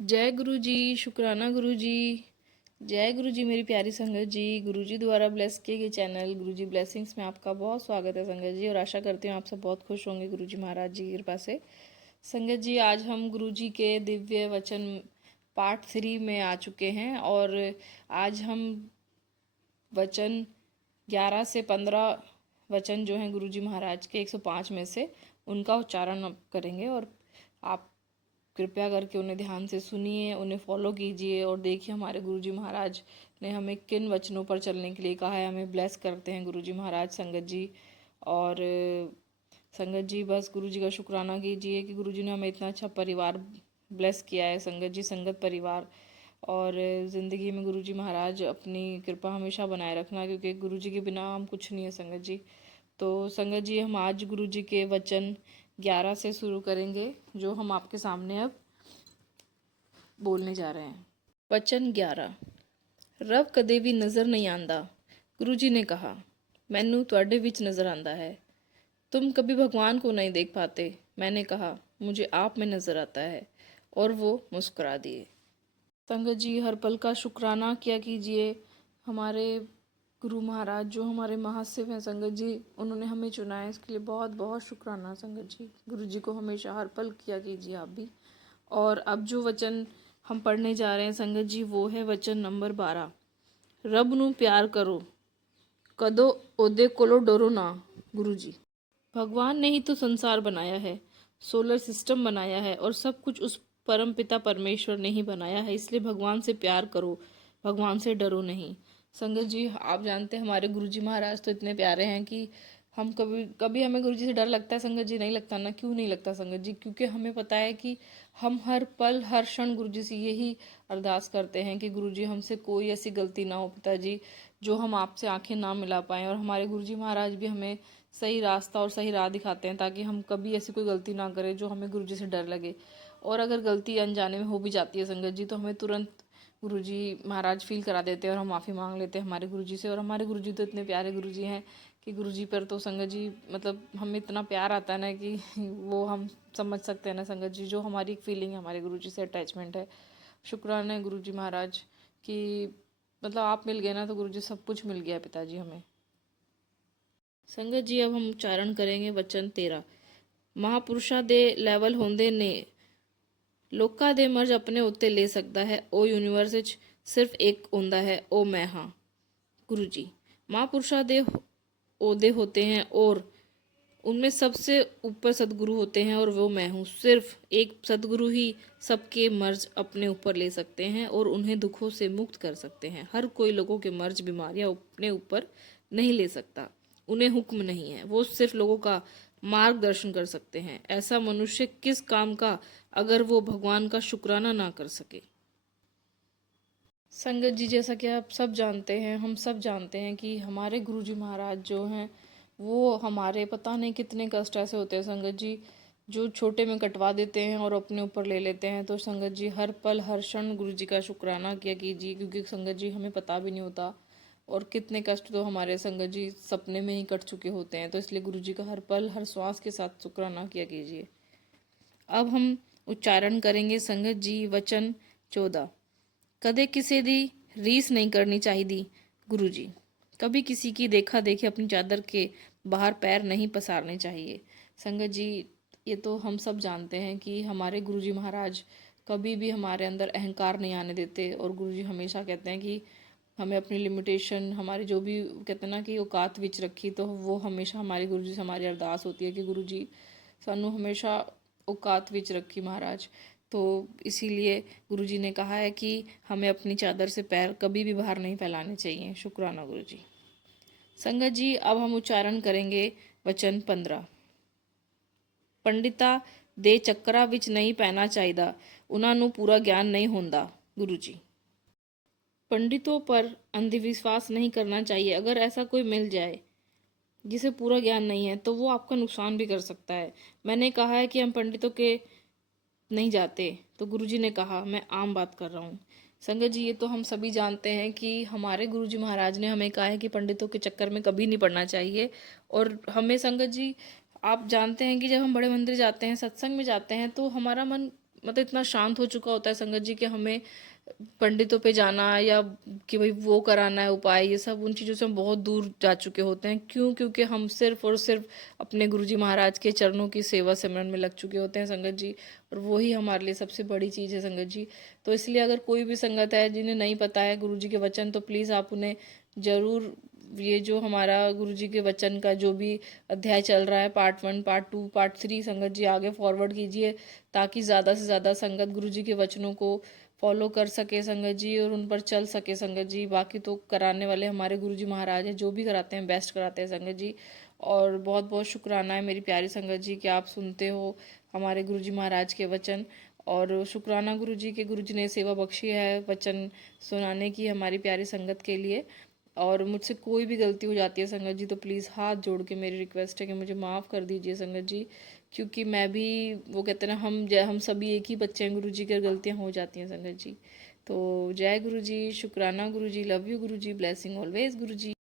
जय गुरु जी। शुक्राना गुरु जी। जय गुरु जी मेरी प्यारी संगत जी। गुरु जी द्वारा ब्लेस किए गए चैनल गुरु जी ब्लेसिंग्स में आपका बहुत स्वागत है संगत जी, और आशा करती हूँ आप सब बहुत खुश होंगे गुरु जी महाराज जी की कृपा से। संगत जी, आज हम गुरु जी के दिव्य वचन पार्ट 3 में आ चुके हैं, और आज हम वचन 11 से 15 वचन जो हैं गुरु जी महाराज के 105 में से, उनका उच्चारण अब करेंगे। और आप कृपया करके उन्हें ध्यान से सुनिए, उन्हें फॉलो कीजिए और देखिए हमारे गुरुजी महाराज ने हमें किन वचनों पर चलने के लिए कहा है। हमें ब्लेस करते हैं गुरुजी महाराज संगत जी। और संगत जी, बस गुरुजी का शुक्राना कीजिए कि गुरुजी ने हमें इतना अच्छा परिवार ब्लेस किया है संगत जी, संगत परिवार। और ज़िंदगी में गुरुजी महाराज अपनी कृपा हमेशा बनाए रखना, क्योंकि गुरुजी के बिना हम कुछ नहीं है संगत जी। तो संगत जी, हम आज गुरुजी के वचन 11 से शुरू करेंगे, जो हम आपके सामने अब बोलने जा रहे हैं। वचन 11। रब कदे भी नज़र नहीं आंदा। गुरु जी ने कहा, मैनू तुहाडे विच नज़र आंदा है। तुम कभी भगवान को नहीं देख पाते। मैंने कहा, मुझे आप में नज़र आता है। और वो मुस्कुरा दिए। संगत जी, हर पल का शुक्राना किया कीजिए। हमारे गुरु महाराज जो हमारे महाशिव हैं संगत जी, उन्होंने हमें चुना है, इसके लिए बहुत बहुत शुक्राना संगत जी। गुरु जी को हमेशा हर पल किया कीजिए आप भी। और अब जो वचन हम पढ़ने जा रहे हैं संगत जी, वो है वचन नंबर 12। रब नू प्यार करो, कदो ओदे कोलो डरो ना। गुरु जी, भगवान ने ही तो संसार बनाया है, सोलर सिस्टम बनाया है, और सब कुछ उस परम पिता परमेश्वर ने ही बनाया है। इसलिए भगवान से प्यार करो, भगवान से डरो नहीं। संगत जी, आप जानते हैं हमारे गुरुजी महाराज तो इतने प्यारे हैं कि हम कभी कभी हमें गुरुजी से डर लगता है संगत जी, नहीं लगता ना? क्यों नहीं लगता संगत जी? क्योंकि हमें पता है कि हम हर पल हर क्षण गुरुजी से यही अरदास करते हैं कि गुरुजी हमसे कोई ऐसी गलती ना हो पिताजी, जो हम आपसे आंखें ना मिला पाएँ। और हमारे गुरुजी महाराज भी हमें सही रास्ता और सही राह दिखाते हैं, ताकि हम कभी ऐसी कोई गलती ना करें जो हमें गुरुजी से डर लगे। और अगर गलती अनजाने में हो भी जाती है संगत जी, तो हमें तुरंत गुरुजी महाराज फील करा देते हैं और हम माफ़ी मांग लेते हैं हमारे गुरुजी से। और हमारे गुरुजी तो इतने प्यारे गुरुजी हैं कि गुरुजी पर तो संगत जी मतलब हमें इतना प्यार आता है ना कि वो हम समझ सकते हैं ना संगत जी, जो हमारी एक फीलिंग है हमारे गुरुजी से, अटैचमेंट है। शुक्राना है गुरुजी महाराज कि मतलब आप मिल गए ना, तो गुरुजी सब कुछ मिल गया पिताजी हमें। संगत जी, अब हम उच्चारण करेंगे वचन 13। महापुरुषा दे ਲੈਵਲ ਹੁੰਦੇ ਨੇ, ਲੋਕਾਂ ਦੇ ਮਰਜ਼ ਆਪਣੇ ਉੱਤੇ ਲੈ ਸਕਦਾ ਹੈ। ਉਹ ਯੂਨੀਵਰਸ ਵਿੱਚ ਸਿਰਫ ਇੱਕ ਹੁੰਦਾ है, ਉਹ मैं हाँ। गुरु जी, महापुरुषा दे ओहदे होते हैं और उनमें सबसे ऊपर सदगुरु होते हैं, और वो मैं हूँ। सिर्फ एक सदगुरु ही सबके मर्ज अपने ऊपर ले सकते हैं और उन्हें दुखों से मुक्त कर सकते हैं। हर कोई लोगों के मर्ज बीमारियां अपने ऊपर नहीं ले सकता, उन्हें हुक्म नहीं है। वो सिर्फ लोगों का मार्गदर्शन कर सकते हैं। ऐसा मनुष्य किस काम का अगर वो भगवान का शुक्राना ना कर सके। संगत जी, जैसा कि आप सब जानते हैं, हम सब जानते हैं कि हमारे गुरुजी महाराज जो हैं वो हमारे पता नहीं कितने कष्ट ऐसे होते हैं संगत जी, जो छोटे में कटवा देते हैं और अपने ऊपर ले लेते हैं। तो संगत जी, हर पल हर क्षण गुरु जी का शुक्राना किया कीजिए, क्योंकि संगत जी हमें पता भी नहीं होता और कितने कष्ट तो हमारे संगत जी सपने में ही कट चुके होते हैं। तो इसलिए गुरु जी का हर पल हर श्वास के साथ शुक्राना किया कीजिए। अब हम उच्चारण करेंगे संगत जी वचन 14। कदे किसी दी रीस नहीं करनी चाहिए गुरु जी। कभी किसी की देखा देखी अपनी चादर के बाहर पैर नहीं पसारने चाहिए। संगत जी, ये तो हम सब जानते हैं कि हमारे गुरुजी महाराज कभी भी हमारे अंदर अहंकार नहीं आने देते, और गुरुजी हमेशा कहते हैं कि हमें अपनी लिमिटेशन, हमारी जो भी कहते हैं ना कि औकात विच रखी, तो वो हमेशा हमारे गुरुजी से हमारी अरदास होती है कि गुरुजी सानू हमेशा औकात विच रखी महाराज। तो इसीलिए गुरुजी ने कहा है कि हमें अपनी चादर से पैर कभी भी बाहर नहीं फैलाने चाहिए। शुक्राना गुरुजी। संगत जी, अब हम उच्चारण करेंगे वचन 15। पंडिता दे ਚੱਕਰਾਂ ਵਿੱਚ नहीं पैना चाहिए, उन्होंने पूरा ज्ञान नहीं होता। गुरु जी, पंडितों पर अंधविश्वास नहीं करना चाहिए। अगर ऐसा कोई मिल जाए जिसे पूरा ज्ञान नहीं है, तो वो आपका नुकसान भी कर सकता है। मैंने कहा है कि हम पंडितों के नहीं जाते, तो गुरुजी ने कहा, मैं आम बात कर रहा हूँ। संगत जी, ये तो हम सभी जानते हैं कि हमारे गुरुजी महाराज ने हमें कहा है कि पंडितों के चक्कर में कभी नहीं पड़ना चाहिए। और हमें संगत जी, आप जानते हैं कि जब हम बड़े मंदिर जाते हैं, सत्संग में जाते हैं, तो हमारा मन मतलब इतना शांत हो चुका होता है संगत जी कि हमें पंडितों पे जाना या कि भाई वो कराना है उपाय, ये सब उन चीज़ों से हम बहुत दूर जा चुके होते हैं। क्यों? क्योंकि हम सिर्फ और सिर्फ अपने गुरुजी महाराज के चरणों की सेवा सिमरन में लग चुके होते हैं संगत जी, और वही हमारे लिए सबसे बड़ी चीज़ है संगत जी। तो इसलिए अगर कोई भी संगत है जिन्हें नहीं पता है गुरुजी के वचन, तो प्लीज़ आप उन्हें ज़रूर ये जो हमारा गुरुजी के वचन का जो भी अध्याय चल रहा है, पार्ट 1, पार्ट 2, पार्ट 3, संगत जी आगे फॉरवर्ड कीजिए, ताकि ज़्यादा से ज़्यादा संगत गुरुजी के वचनों को फॉलो कर सके संगत जी, और उन पर चल सके संगत जी। बाकी तो कराने वाले हमारे गुरुजी महाराज हैं, जो भी कराते हैं बेस्ट कराते हैं संगत जी। और बहुत बहुत शुक्राना है मेरी प्यारी संगत जी कि आप सुनते हो हमारे गुरुजी महाराज के वचन। और शुक्राना गुरुजी के गुरुजी ने सेवा बख्शी है वचन सुनाने की हमारी प्यारी संगत के लिए। और मुझसे कोई भी गलती हो जाती है संगत जी, तो प्लीज़ हाथ जोड़ के मेरी रिक्वेस्ट है कि मुझे माफ़ कर दीजिए संगत जी, क्योंकि मैं भी, वो कहते हैं ना, हम सभी एक ही बच्चे हैं गुरु जी की, गलतियाँ हो जाती हैं संगत जी। तो जय गुरु जी, शुक्राना गुरु जी, love you Guru ji, blessing always Guru ji.